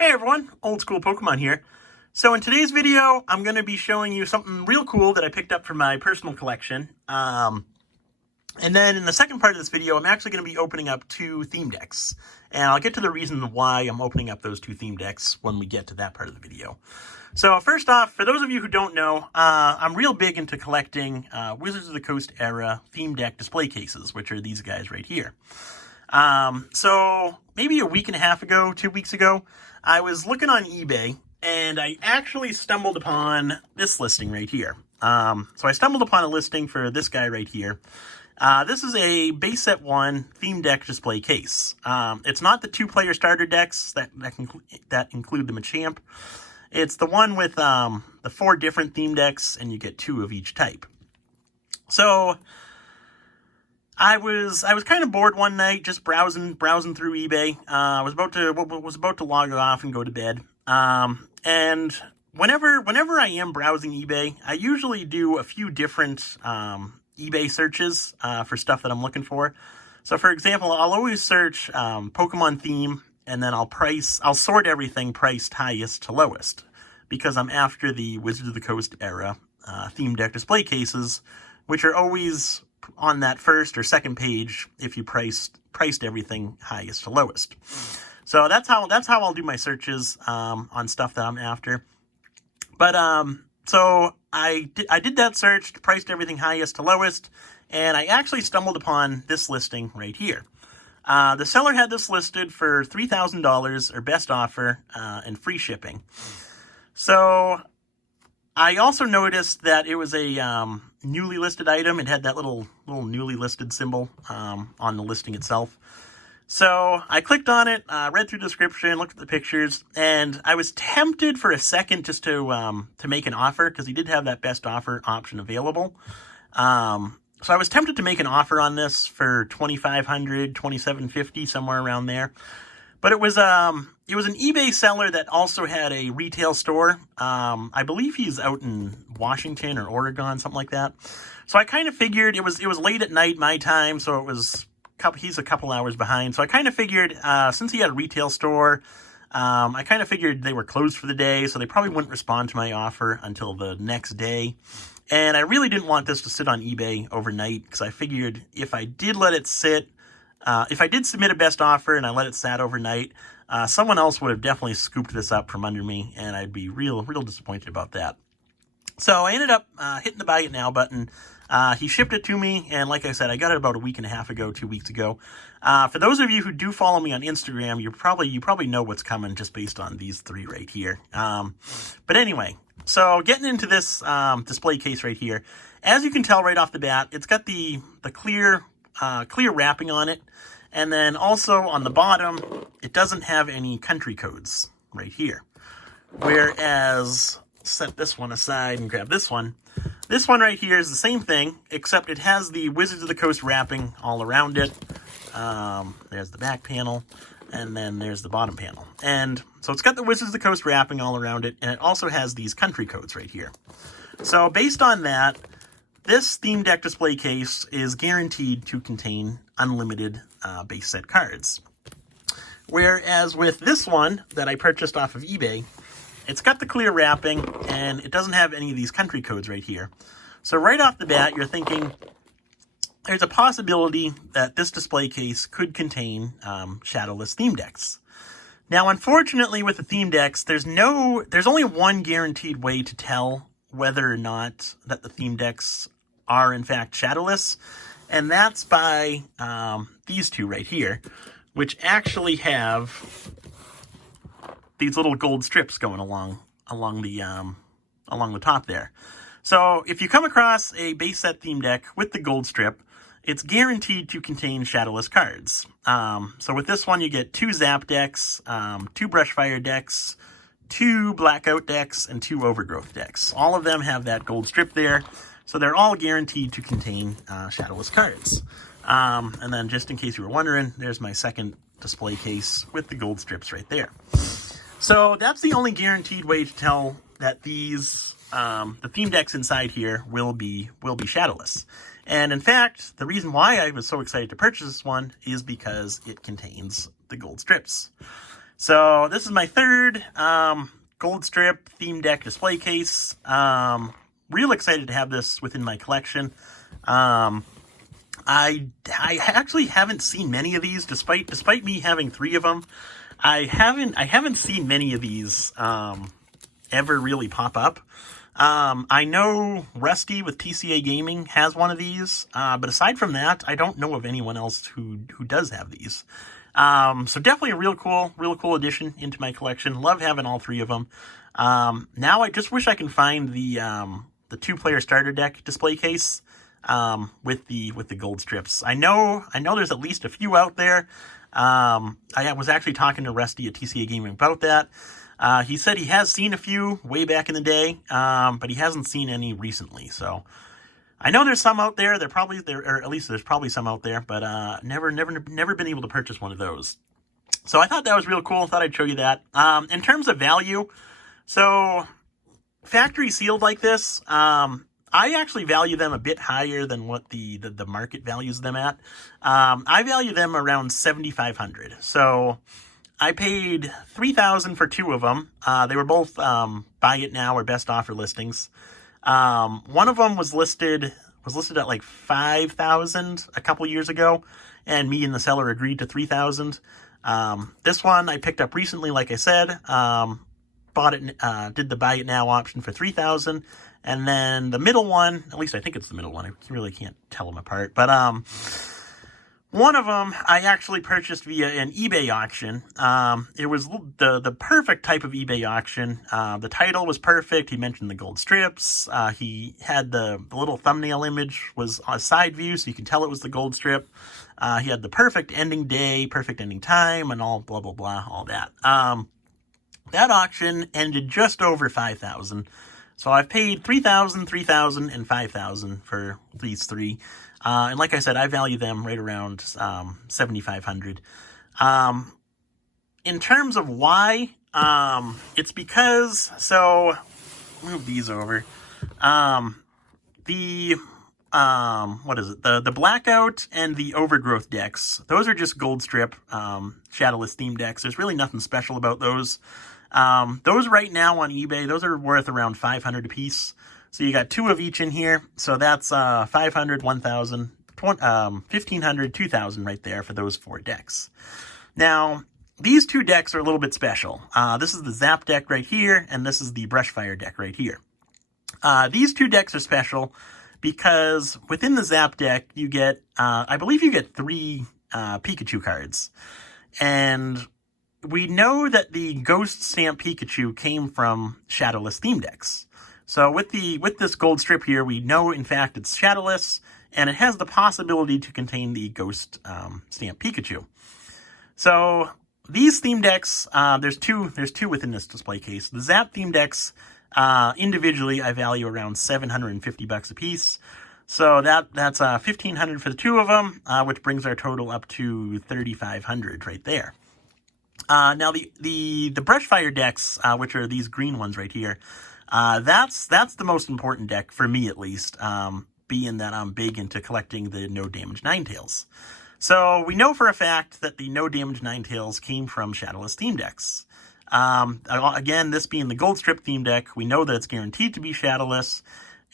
Hey everyone, Old School Pokemon here. So in today's video, I'm going to be showing you something real cool that I picked up from my personal collection. And then in the second part of this video, I'm actually going to be opening up two theme decks. And I'll get to the reason why I'm opening up those two theme decks when we get to that part of the video. So first off, for those of you who don't know, I'm real big into collecting Wizards of the Coast era theme deck display cases, which are these guys right here. So maybe a week and a half ago, 2 weeks ago, I was looking on eBay and I actually stumbled upon this listing right here. So I stumbled upon a listing for this guy right here. This is a base set 1 theme deck display case. It's not the 2-player starter decks that include the Machamp. It's the one with the 4 different theme decks, and you get 2 of each type. So I was kind of bored one night, just browsing through eBay. I was about to log off and go to bed. And whenever I am browsing eBay, I usually do a few different eBay searches for stuff that I'm looking for. So for example, I'll always search Pokemon theme, and then I'll sort everything priced highest to lowest, because I'm after the Wizards of the Coast era theme deck display cases, which are always on that first or second page if you priced everything highest to lowest. So that's how I'll do my searches on stuff that I'm after. But so I did that search, priced everything highest to lowest, and I actually stumbled upon this listing right here. The seller had this listed for $3,000 or best offer and free shipping. So I also noticed that it was a newly listed item. It had that little newly listed symbol on the listing itself. So I clicked on it, read through the description, looked at the pictures, and I was tempted for a second just to make an offer, because he did have that best offer option available. So I was tempted to make an offer on this for $2,500, $2,750, somewhere around there. But it was an eBay seller that also had a retail store. I believe he's out in Washington or Oregon, something like that. So I kind of figured it was late at night my time, so he's a couple hours behind. So I kind of figured since he had a retail store, I kind of figured they were closed for the day, so they probably wouldn't respond to my offer until the next day. And I really didn't want this to sit on eBay overnight, because I figured if I did let it sit, if I did submit a best offer and I let it sat overnight, someone else would have definitely scooped this up from under me, and I'd be real disappointed about that. So I ended up hitting the buy it now button. He shipped it to me, and like I said, I got it about a week and a half ago, 2 weeks ago. For those of you who do follow me on Instagram, you probably know what's coming just based on these 3 right here. But anyway, so getting into this display case right here, as you can tell right off the bat, it's got the clear wrapping on it, and then also on the bottom, it doesn't have any country codes right here. Whereas, set this one aside and grab this one. This one right here is the same thing, except it has the Wizards of the Coast wrapping all around it. There's the back panel, and then there's the bottom panel. And so it's got the Wizards of the Coast wrapping all around it, and it also has these country codes right here. So based on that, this theme deck display case is guaranteed to contain unlimited base set cards. Whereas with this one that I purchased off of eBay, it's got the clear wrapping, and it doesn't have any of these country codes right here. So right off the bat, you're thinking there's a possibility that this display case could contain shadowless theme decks. Now, unfortunately, with the theme decks, there's only one guaranteed way to tell whether or not that the theme decks are in fact shadowless, and that's by these two right here, which actually have these little gold strips going along the top there. So if you come across a base set theme deck with the gold strip, it's guaranteed to contain shadowless cards. So with this one, you get 2 ZAP decks, 2 Brushfire decks, 2 Blackout decks, and 2 Overgrowth decks. All of them have that gold strip there, so they're all guaranteed to contain shadowless cards. And then just in case you were wondering, there's my second display case with the gold strips right there. So that's the only guaranteed way to tell that these the theme decks inside here will be shadowless. And in fact, the reason why I was so excited to purchase this one is because it contains the gold strips. So this is my third gold strip theme deck display case. Real excited to have this within my collection. I actually haven't seen many of these, despite me having 3 of them. I haven't seen many of these ever really pop up. I know Rusty with TCA Gaming has one of these, but aside from that, I don't know of anyone else who does have these. So definitely a real cool addition into my collection. Love having all 3 of them. Now I just wish I can find the 2-player starter deck display case with the gold strips. I know there's at least a few out there. I was actually talking to Rusty at TCA Gaming about that. He said he has seen a few way back in the day, but he hasn't seen any recently. So I know there's some out there. Or at least there's probably some out there, but never been able to purchase one of those. So I thought that was real cool. Thought I'd show you that. In terms of value, so factory sealed like this, I actually value them a bit higher than what the market values them at. I value them around $7,500. So I paid $3,000 for 2 of them. They were both buy it now or best offer listings. One of them was listed at like $5,000 a couple years ago, and me and the seller agreed to $3,000. This one I picked up recently, like I said. Bought it, did the buy it now option for $3,000. And then the middle one, at least I think it's the middle one. I really can't tell them apart. But one of them I actually purchased via an eBay auction. It was the perfect type of eBay auction. The title was perfect. He mentioned the gold strips. He had the little thumbnail image was a side view, so you can tell it was the gold strip. He had the perfect ending day, perfect ending time, and all blah, blah, blah, all that. That auction ended just over $5,000. So I've paid $3,000, $3,000, and $5,000 for these 3. And like I said, I value them right around $7,500. In terms of why, it's because, so move these over. What is it? The Blackout and the Overgrowth decks. Those are just gold strip shadowless theme decks. There's really nothing special about those. Those right now on eBay, those are worth around $500 a piece. So you got 2 of each in here. So that's $500, $1,000, $1,500, $2,000 right there for those 4 decks. Now, these 2 decks are a little bit special. This is the ZAP deck right here, and this is the Brushfire deck right here. These 2 decks are special because within the ZAP deck, you get, I believe you get 3 Pikachu cards. And we know that the Ghost Stamp Pikachu came from shadowless theme decks. So with this gold strip here, we know in fact it's shadowless, and it has the possibility to contain the Ghost Stamp Pikachu. So these theme decks, there's two within this display case. The ZAP theme decks, individually, I value around $750 a piece. So that's $1,500 for the 2 of them, which brings our total up to $3,500 right there. Now the Brushfire decks, which are these green ones right here, that's the most important deck for me, at least, being that I'm big into collecting the no damage Ninetales. So we know for a fact that the no damage Ninetales came from shadowless theme decks. Again, this being the gold strip theme deck, we know that it's guaranteed to be shadowless.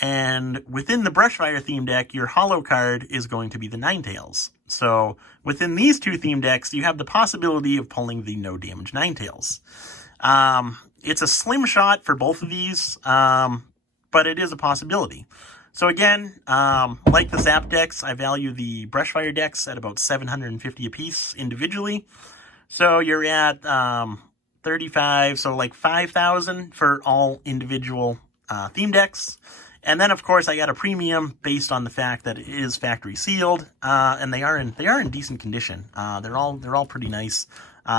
And within the Brushfire theme deck, your holo card is going to be the Ninetales. So within these 2 theme decks, you have the possibility of pulling the no damage Ninetales. It's a slim shot for both of these, but it is a possibility. So again, like the ZAP decks, I value the Brushfire decks at about $750 a piece individually. So you're at 35, so like $5,000 for all individual theme decks. And then, of course, I got a premium based on the fact that it is factory sealed, and they are in decent condition. They're all pretty nice.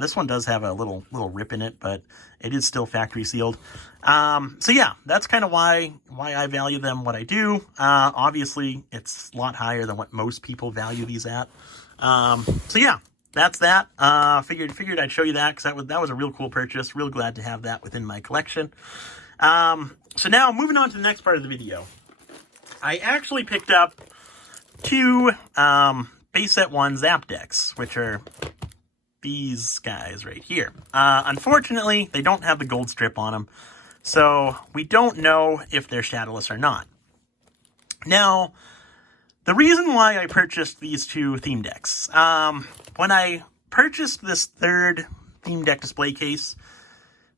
This one does have a little rip in it, but it is still factory sealed. So yeah, that's kind of why I value them what I do. Obviously, it's a lot higher than what most people value these at. So yeah, that's that. Figured I'd show you that because that was a real cool purchase. Real glad to have that within my collection. So now, moving on to the next part of the video. I actually picked up 2 base set 1 ZAP decks, which are these guys right here. Unfortunately, they don't have the gold strip on them, so we don't know if they're shadowless or not. Now, the reason why I purchased these two theme decks, when I purchased this third theme deck display case,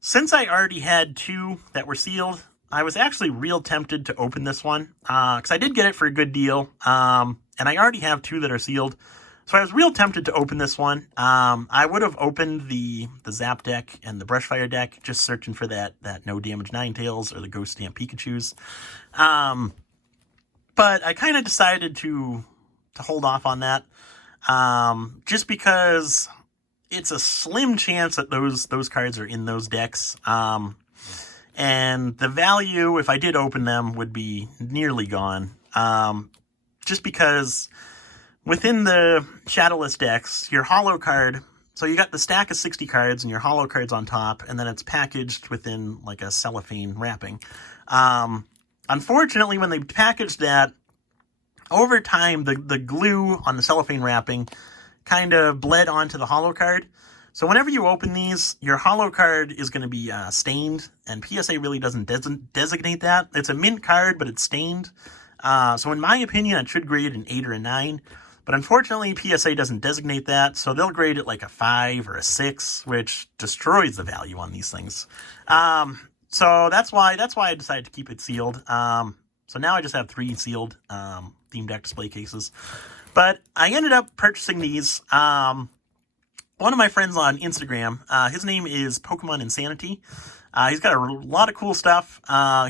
since I already had two that were sealed, I was actually real tempted to open this one, because I did get it for a good deal, and I already have two that are sealed. So I was real tempted to open this one. I would have opened the ZAP deck and the Brushfire deck, just searching for that no damage Ninetales or the Ghost Stamp Pikachus. But I kind of decided to hold off on that, just because it's a slim chance that those cards are in those decks. And the value, if I did open them, would be nearly gone. Just because within the shadowless decks, your holo card, so you got the stack of 60 cards and your holo card's on top, and then it's packaged within like a cellophane wrapping. Unfortunately, when they packaged that, over time, the glue on the cellophane wrapping kind of bled onto the holo card. So whenever you open these, your holo card is going to be stained, and PSA really doesn't designate that. It's a mint card, but it's stained. So in my opinion, it should grade an 8 or a 9. But unfortunately, PSA doesn't designate that, so they'll grade it like a 5 or a 6, which destroys the value on these things. So that's why I decided to keep it sealed. So now I just have 3 sealed theme deck display cases. But I ended up purchasing these. One of my friends on Instagram, his name is Pokemon Insanity. He's got a lot of cool stuff.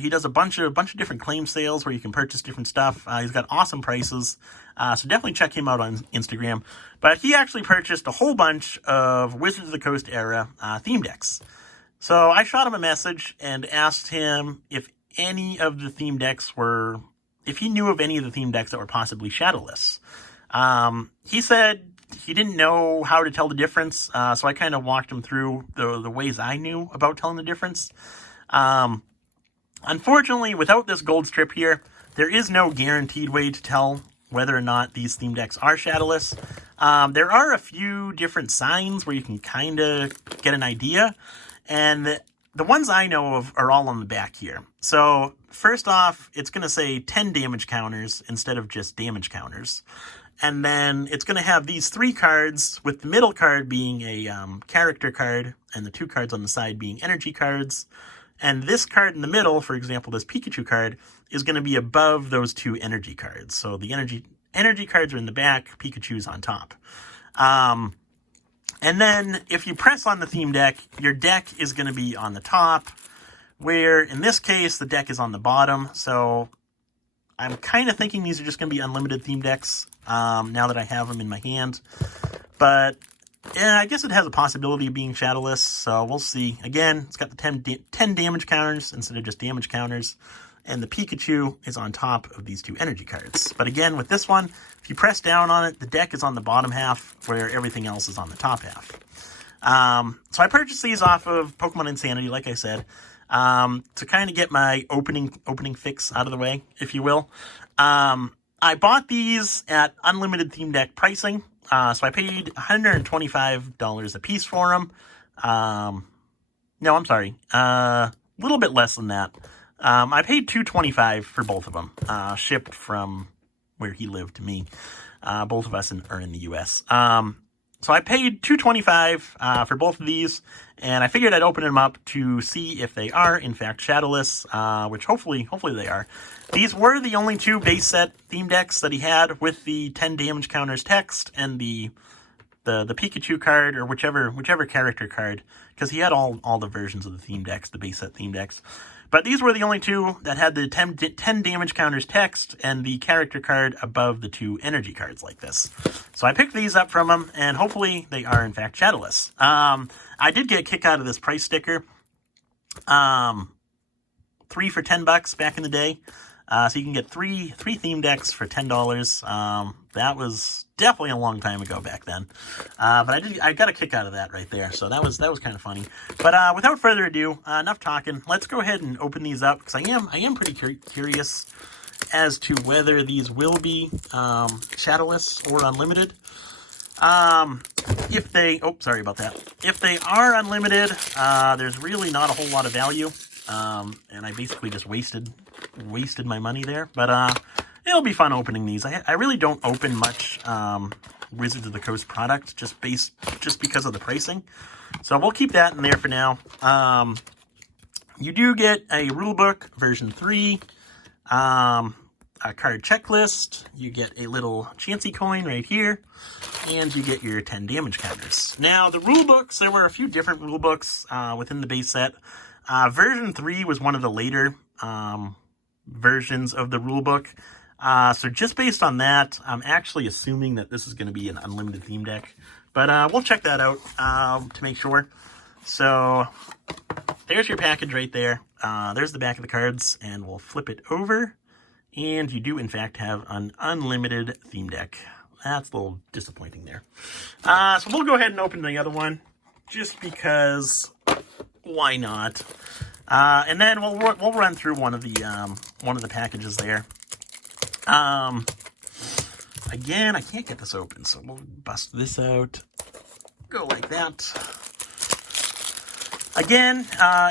He does a bunch of different claim sales where you can purchase different stuff. He's got awesome prices. So definitely check him out on Instagram. But he actually purchased a whole bunch of Wizards of the Coast era theme decks. So I shot him a message and asked him if any of the theme decks if he knew of any of the theme decks that were possibly shadowless. He said he didn't know how to tell the difference, so I kind of walked him through the ways I knew about telling the difference. Unfortunately, without this gold strip here, there is no guaranteed way to tell whether or not these theme decks are shadowless. There are a few different signs where you can kind of get an idea, and the ones I know of are all on the back here. So first off, it's going to say 10 damage counters instead of just damage counters. And then it's going to have these 3 cards, with the middle card being a character card, and the 2 cards on the side being energy cards. And this card in the middle, for example, this Pikachu card, is going to be above those 2 energy cards. So the energy cards are in the back, Pikachu's on top. And then if you press on the theme deck, your deck is going to be on the top, where in this case, the deck is on the bottom. So I'm kind of thinking these are just going to be unlimited theme decks now that I have them in my hand. But yeah, I guess it has a possibility of being shadowless, so we'll see. Again, it's got the 10 damage counters instead of just damage counters. And the Pikachu is on top of these 2 energy cards. But again, with this one, if you press down on it, the deck is on the bottom half, where everything else is on the top half. So I purchased these off of Pokemon Insanity, like I said, to kind of get my opening fix out of the way, if you will. I bought these at unlimited theme deck pricing, so I paid $125 a piece for them. No, I'm sorry, a little bit less than that. I paid $225 for both of them, shipped from where he lived to me. Both of us are in the U.S. So I paid $225 for both of these, and I figured I'd open them up to see if they are, in fact, shadowless, which hopefully they are. These were the only 2 base set theme decks that he had, with the 10 damage counters text and the Pikachu card, or whichever character card, because he had all the versions of the theme decks, the base set theme decks. But these were the only 2 that had the 10 damage counters text and the character card above the 2 energy cards like this. So I picked these up from him, and hopefully they are, in fact, shadowless. I did get a kick out of this price sticker. 3 for $10 back in the day. So you can get three theme decks for $10. That was definitely a long time ago back then. But I got a kick out of that right there. So that was kind of funny. But without further ado, enough talking. Let's go ahead and open these up, because I am pretty curious as to whether these will be shadowless or unlimited. If they, oh, sorry about that. If they are unlimited, there's really not a whole lot of value. And I basically just wasted my money there. But it'll be fun opening these. I really don't open much Wizards of the Coast product just because of the pricing. So we'll keep that in there for now. You do get a rulebook version 3, a card checklist. You get a little Chansey coin right here, and you get your 10 damage counters. Now the rulebooks, there were a few different rulebooks within the base set. Version 3 was one of the later versions of the rulebook. So just based on that, I'm actually assuming that this is going to be an unlimited theme deck. But we'll check that out to make sure. So there's your package right there. There's the back of the cards, and we'll flip it over. And you do, in fact, have an unlimited theme deck. That's a little disappointing there. So we'll go ahead and open the other one, just because why not? And then we'll run through one of the packages there. Again, I can't get this open, so we'll bust this out. Go like that. Again,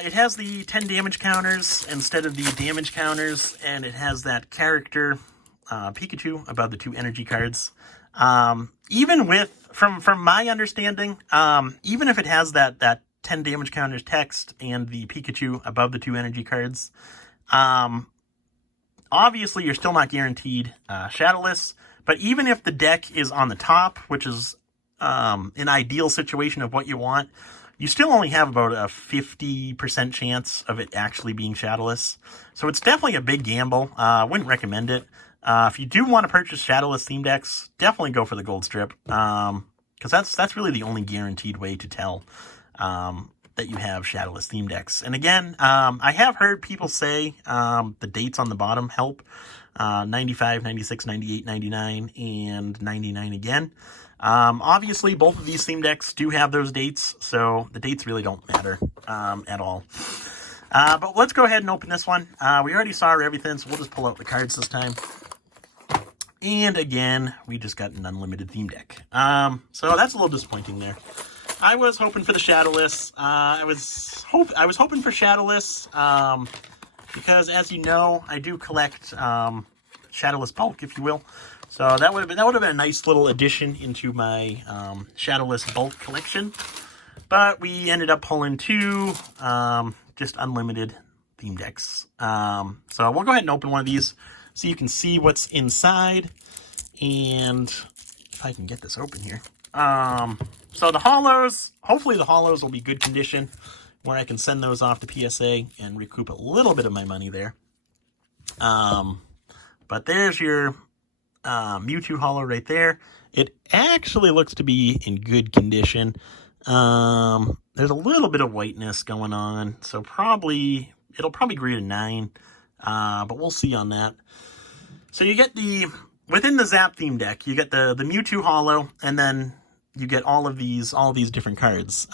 it has the 10 damage counters instead of the damage counters, and it has that character, Pikachu, above the 2 energy cards. Even with, from my understanding, even if it has that 10 damage counters text and the Pikachu above the 2 energy cards, obviously you're still not guaranteed shadowless, but even if the deck is on the top, which is an ideal situation of what you want, you still only have about a 50% chance of it actually being shadowless. So it's definitely a big gamble. I wouldn't recommend it. If you do want to purchase shadowless theme decks, definitely go for the gold strip, because that's really the only guaranteed way to tell that you have shadowless theme decks. And again, I have heard people say the dates on the bottom help. 95, 96, 98, 99, and 99 again. Obviously, both of these theme decks do have those dates, so the dates really don't matter at all. But let's go ahead and open this one. We already saw everything, so we'll just pull out the cards this time. And again, we just got an unlimited theme deck. So that's a little disappointing there. I was hoping for the shadowless. I was hoping for shadowless because, as you know, I do collect shadowless bulk, if you will. So that would have been a nice little addition into my shadowless bulk collection. But we ended up pulling 2 just unlimited theme decks. So we'll go ahead and open one of these so you can see what's inside. And if I can get this open here. So the hollows, hopefully the hollows will be good condition where I can send those off to PSA and recoup a little bit of my money there. But there's your Mewtwo hollow right there. It actually looks to be in good condition. There's a little bit of whiteness going on, so it'll probably grade a 9, but we'll see on that. So you get within the ZAP theme deck, you get the Mewtwo hollow, and then you get all of these different cards.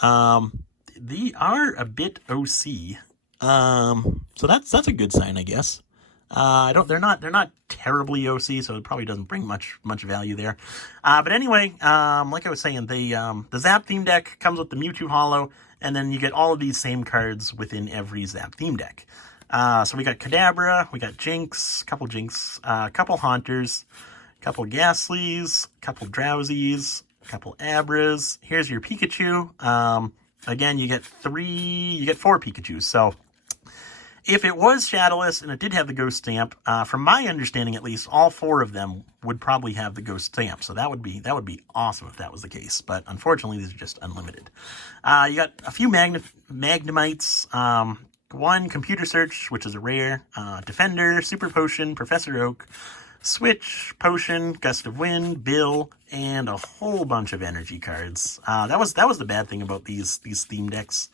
They are a bit OC, so that's a good sign, I guess. They're not terribly OC, so it probably doesn't bring much value there. But anyway, like I was saying, the ZAP theme deck comes with the Mewtwo hollow, and then you get all of these same cards within every ZAP theme deck. So we got Kadabra, we got Jinx, couple Haunters, couple Ghastlies, couple Drowsies, couple Abras. Here's your Pikachu. Again, you get 4 Pikachus. So if it was shadowless and it did have the ghost stamp, from my understanding at least, all 4 of them would probably have the ghost stamp. So that would be awesome if that was the case. But unfortunately, these are just unlimited. You got a few Magnemites, 1 Computer Search, which is a rare, Defender, Super Potion, Professor Oak, Switch, Potion, Gust of Wind, Bill, and a whole bunch of energy cards. That was the bad thing about these theme decks.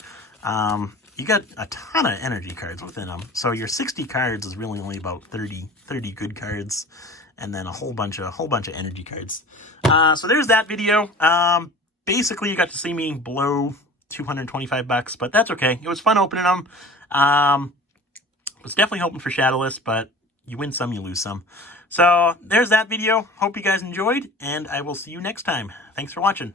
You got a ton of energy cards within them. So your 60 cards is really only about 30 good cards, and then a whole bunch of energy cards. So there's that video. Basically, you got to see me blow $225, but that's okay. It was fun opening them. Was definitely hoping for shadowless, but you win some, you lose some. So there's that video. Hope you guys enjoyed, and I will see you next time. Thanks for watching.